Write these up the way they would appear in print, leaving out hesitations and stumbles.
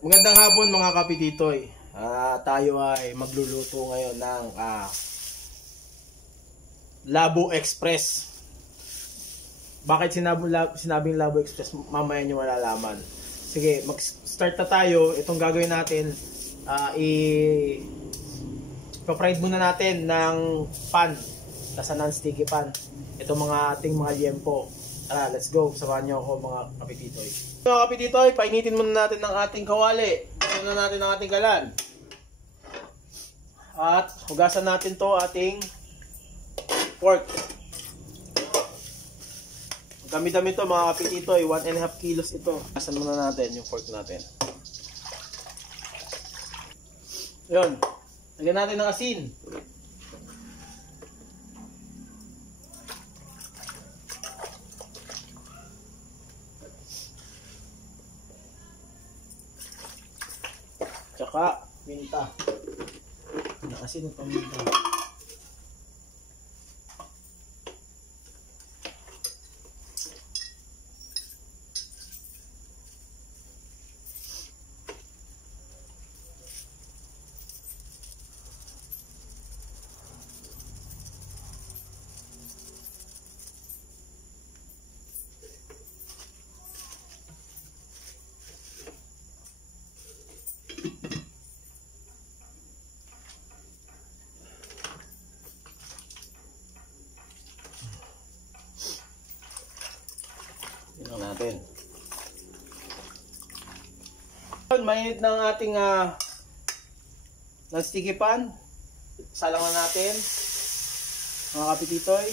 Magandang hapon mga kapititoy. Tayo ay magluluto ngayon ng Labo Express. Bakit sinabing Labo Express? Mamaya nyo malalaman. Sige, mag-start na tayo. Itong gagawin natin, i-fried muna natin ng pan. Nasa non-sticky pan. Itong mga ating mga liempo. Tara, let's go. Samahan nyo ako mga kapititoy. Mga kapititoy, painitin muna natin ng ating kawali. Hugasan na natin ang ating galan. At hugasan natin to ating pork. Dami-dami to mga kapititoy. 1.5 kilos ito. Hugasan muna natin yung pork natin. Yun. Lagyan natin ng asin. Tsaka minta. Nakasin ng paminta. Natin. Mainit na ang ating non-sticky pan. Salang na natin mga kapititoy.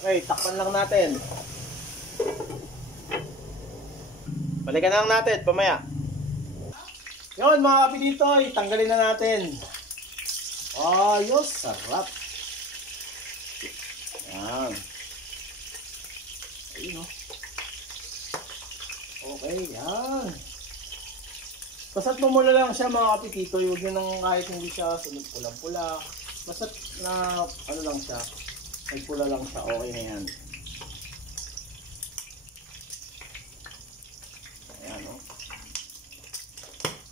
Okay, takpan lang natin. Balikan na lang natin, pamaya. Yun mga kapititoy, tanggalin na natin. Ayos, sarap. Yan. Ayun o. Okay, yan. Basta't mamula lang siya mga kapititoy. Huwag nyo nang kahit hindi siya sunod pulang-pula. Basta't na ano lang siya. Nagpula lang siya, okay na yan.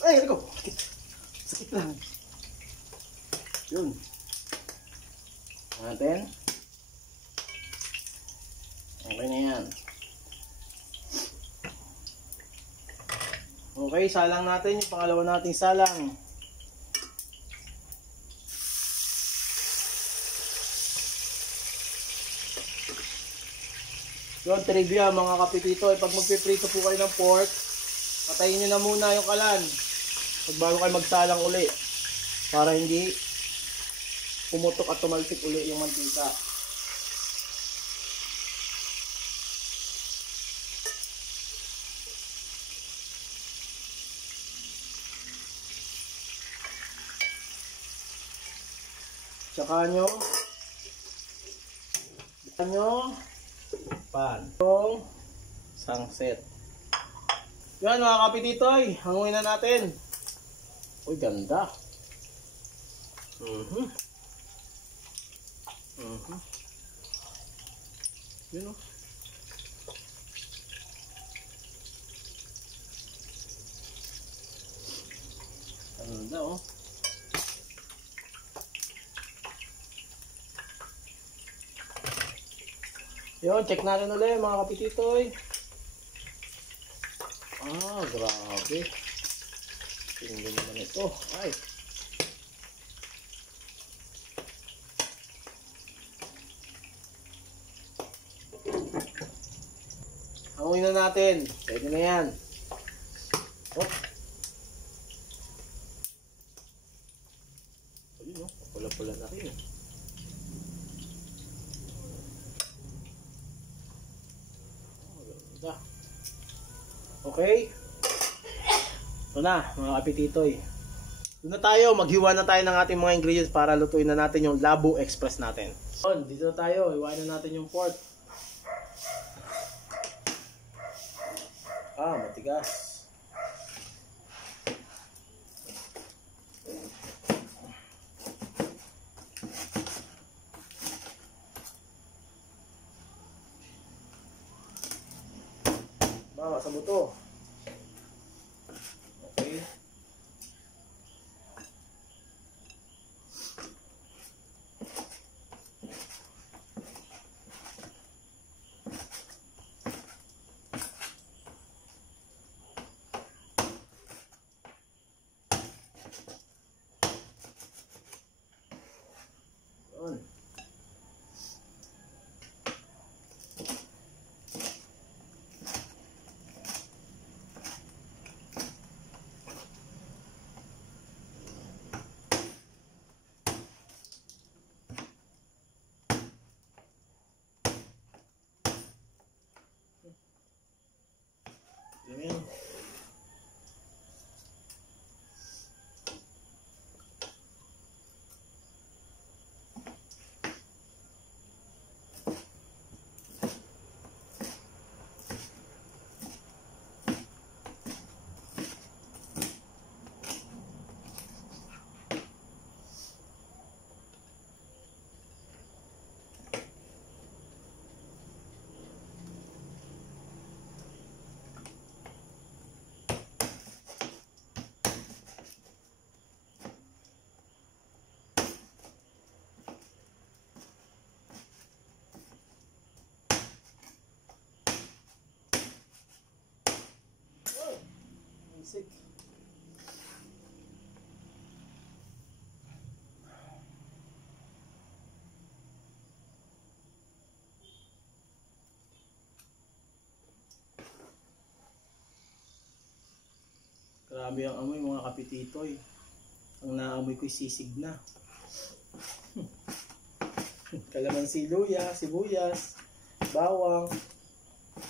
Ay, ano ko? Sakit lang. Yun. Natin. Okay na yan. Okay, salang natin yung pangalawa nating salang. Yun, trivia mga kapitito. Pag magpiprito po kayo ng pork, patayin nyo na muna yung kalan. Bago kayo magsalang uli para hindi pumutok at tumalsik uli yung mantika. Tsaka nyo pan yung sangset. Yan mga kapititoy, hanguin na natin. Uy, ganda. Yun o. Ganda o. Yun, check natin ulit mga kapititoy. Grabe. Tingnan naman ito. Ay. Hanguin na natin. Pwede na yan. Oh. Ayun o. Pula-pula na rin. Ganda. Okay. Ito na mga kapititoy. Doon na tayo, maghiwa na tayo ng ating mga ingredients para lutuin na natin yung Labo Express natin. Dito na tayo, hiwain na natin yung pork. Matigas. buto. Okay. Yun. Ayan. Basic. Grabe ang amoy mga kapititoy. Ang naamoy ko'y sisig na. Kalamansi, luya, sibuyas, bawang,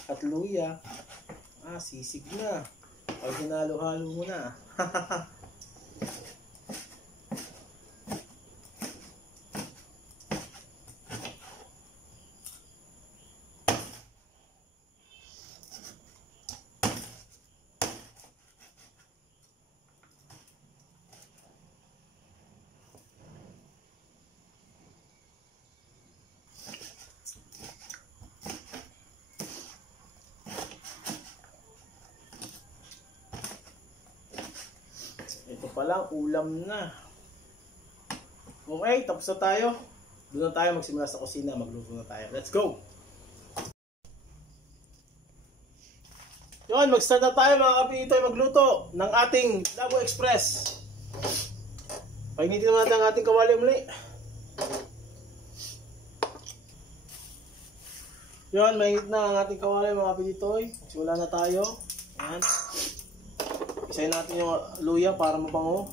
at luya. Sisig na. Pag hinalo-halo mo na. Ito palang ulam na. Okay, tapos na tayo. Doon na tayo magsimula sa kusina. Magluto na tayo. Let's go! Yun, mag-start na tayo mga kapitoy magluto ng ating Labo Express. Painitin naman natin ang ating kawali muli. Yun, mainit na ang ating kawali mga kapitoy. Magsimula na tayo. Ayan. Isayin natin yung luya para mabango.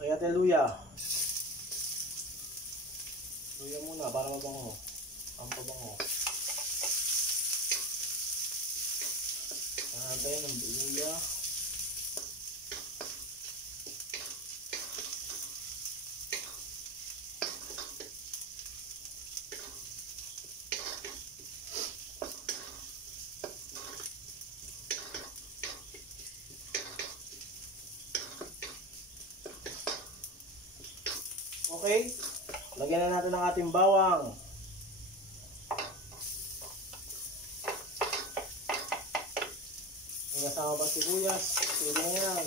Lagyan natin luya. Luya muna para mabango. Ang pabango. Natin ang luya. Okay, lagyan na natin ang ating bawang. Ang kasama pa sibuyas, pwede na yan.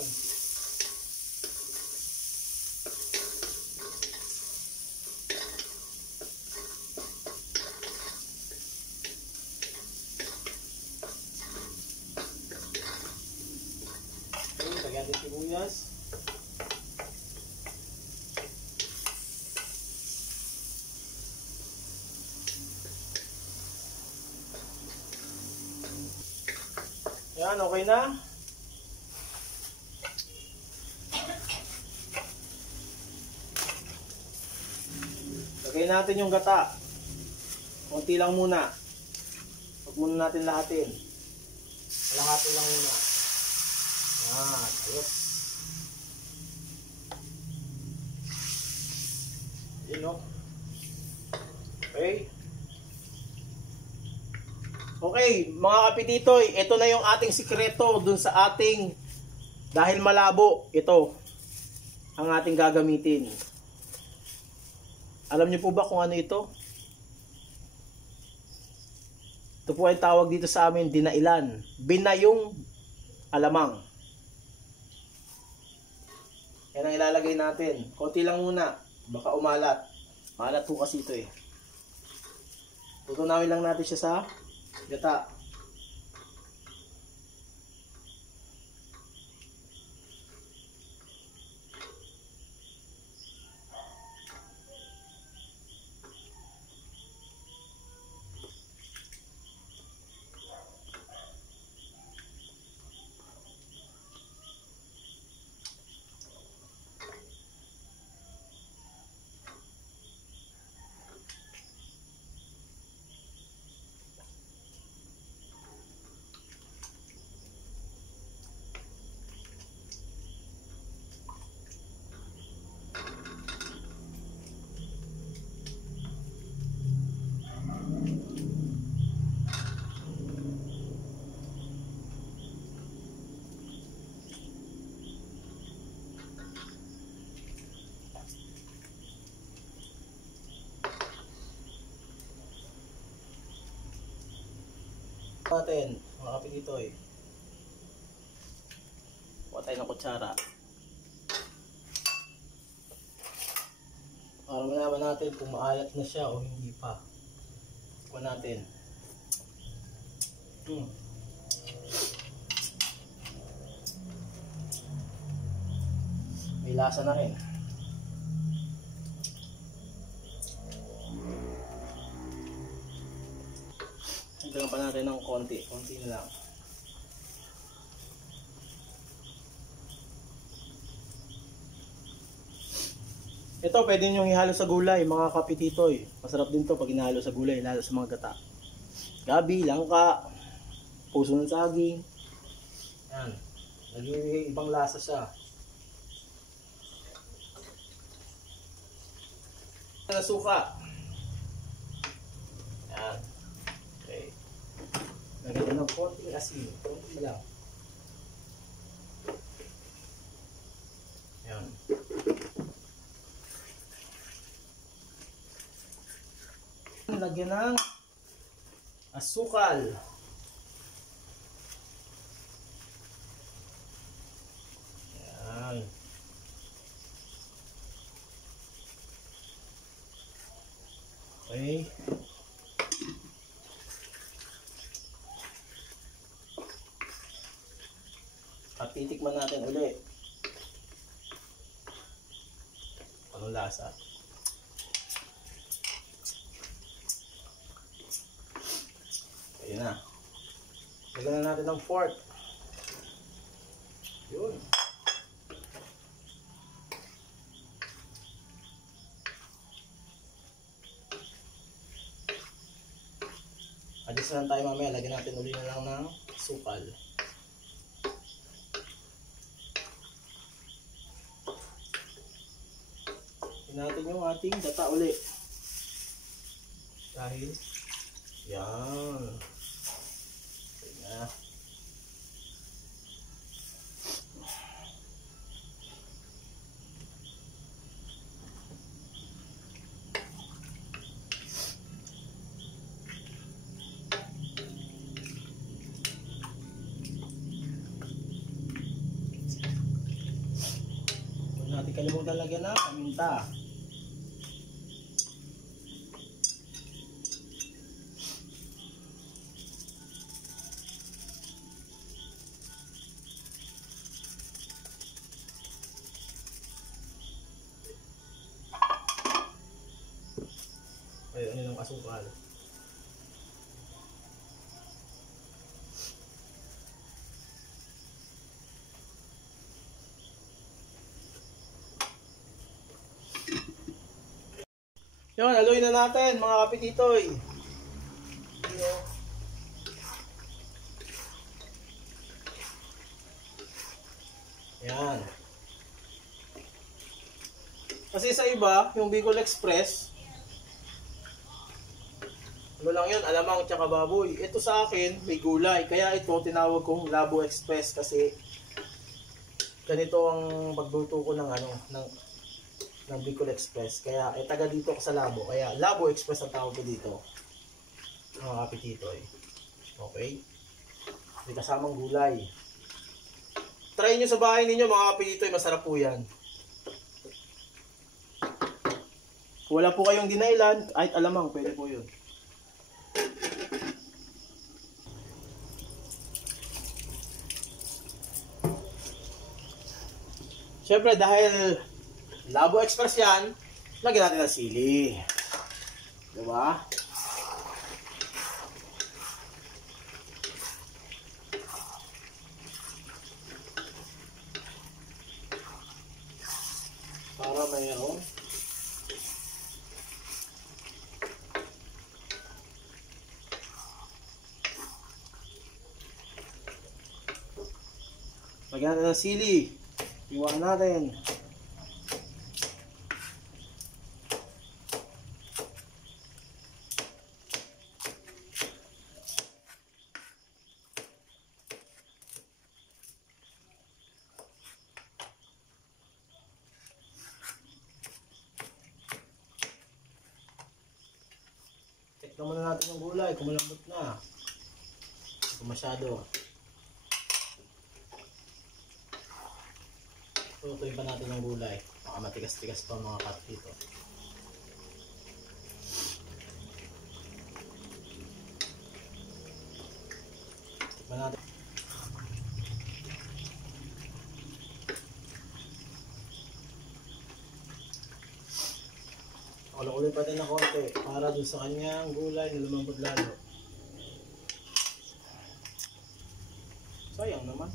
Okay, lagyan natin sibuyas. Yan, okay na. Lagay natin yung gata. Konti lang muna. Huwag muna natin lahatin. Lahatin lang muna. Yan, ayos. Yun, no? Okay. Okay, mga kapititoy, ito na yung ating sikreto dun sa ating, dahil malabo, ito ang ating gagamitin. Alam niyo po ba kung ano ito? Ito po ay tawag dito sa amin, dinailan. Binayong alamang. Yan ang ilalagay natin. Konti lang muna. Baka umalat. Malat po kasi ito eh. Tutunawin lang natin siya sa gata. Natin, mga kapititoy. Kuha tayo ng kutsara. Para malaman natin kung maalat na siya o hindi pa. Kuha natin. May lasa na rin. Higyan pa natin ng konti na lang. Ito pwede nyo ihalo sa gulay, mga kapititoy. Masarap din to pag inahalo sa gulay, lalo sa mga gata. Gabi, langka, puso ng saging. Yan. Nagiging ibang lasa siya. Na suka. Yan. Okay. Lagyan ng konting asin. Konti lang. Yan. Lagyan ng asukal. Yan. Okay. At titikman natin ulit. Anong lasa? Ayun na. Lagyan na natin ng fork. Yun. Adjust lang tayo mamaya. Lagyan natin ulit na lang ng sukal. Natin yung ating gata ulit. Dahil yan. Okay na. Huwag natin kalimutan lagyan ng paminta. Ayun, yun ang asukal. Yun, haluin na natin mga kapititoy. Yan. Kasi sa iba, yung Bicol Express, ano lang yun, alamang tsaka baboy. Ito sa akin, may gulay. Kaya ito, tinawag kong Labo Express kasi ganito ang pagluto ko ng ano, ng ng Bicol Express. Kaya taga dito ko sa Labo. Kaya Labo Express ang tawag ko dito. Mga kapititoy. Okay? May kasamang gulay. Try nyo sa bahay ninyo mga kapititoy. Masarap po yan. Kung wala po kayong dinailan, kahit alamang, pwede po yun. Siyempre, dahil Labo Express yan, lagyan natin ng sili. Diba? Para mayroon. Lagyan natin ng sili. Iwan natin. Tignan muna natin yung gulay kung malambot na. Kung masyado. Tutuin pa natin yung gulay. Baka matigas-tigas pa mga cut dito. Tikman natin. Ulo-ulo pa din na konti para dun sa kanyang gulay na lumambot lalo. Sayang naman.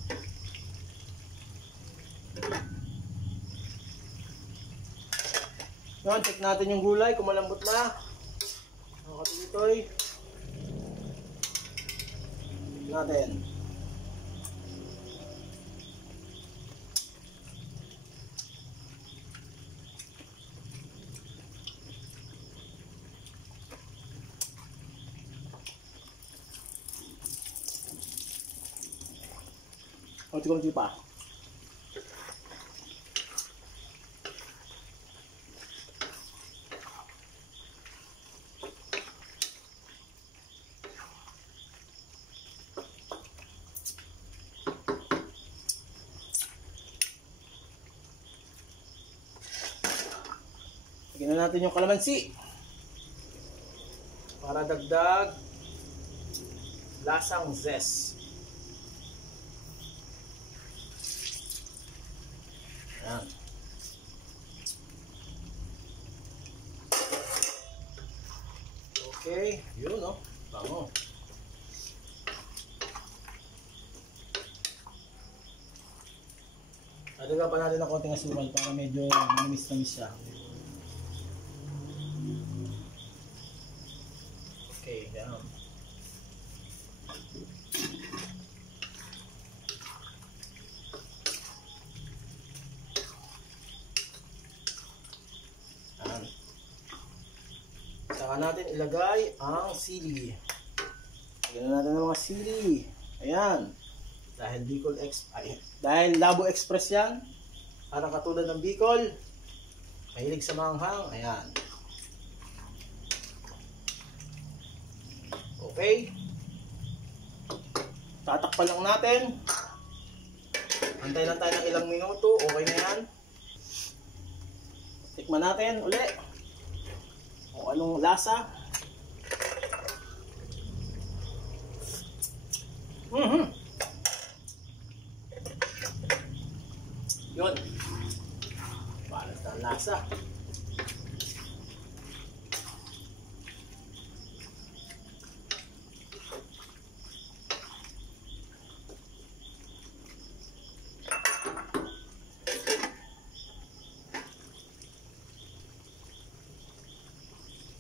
Yan, check natin yung gulay kung malambot na. Mga kapititoy. Check natin. Kunti-kunti pa. Lagyan na natin yung kalamansi para dagdag lasang zest. Ayan. Okay, yun o. Bango. Dagdagan pa natin ng konting asukal para medyo manamis-namis siya. Okay, yan. Yan. Saka natin ilagay ang sili. Lagyan natin ng mga sili. Ayan. Dahil Labo Express yan. Parang katulad ng Bicol. Mahilig sa manghang. Ayan. Okay. Tatakpan lang natin. Antay lang tayo ng ilang minuto. Okay na yan. Tikman natin uli. Kung anong lasa. Yun. Balas na ang lasa.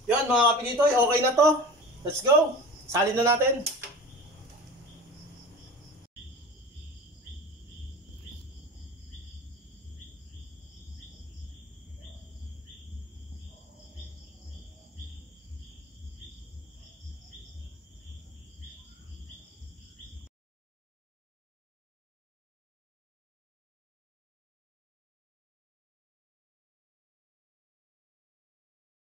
Yun mga kapititoy, okay na to. Let's go. Salin na natin.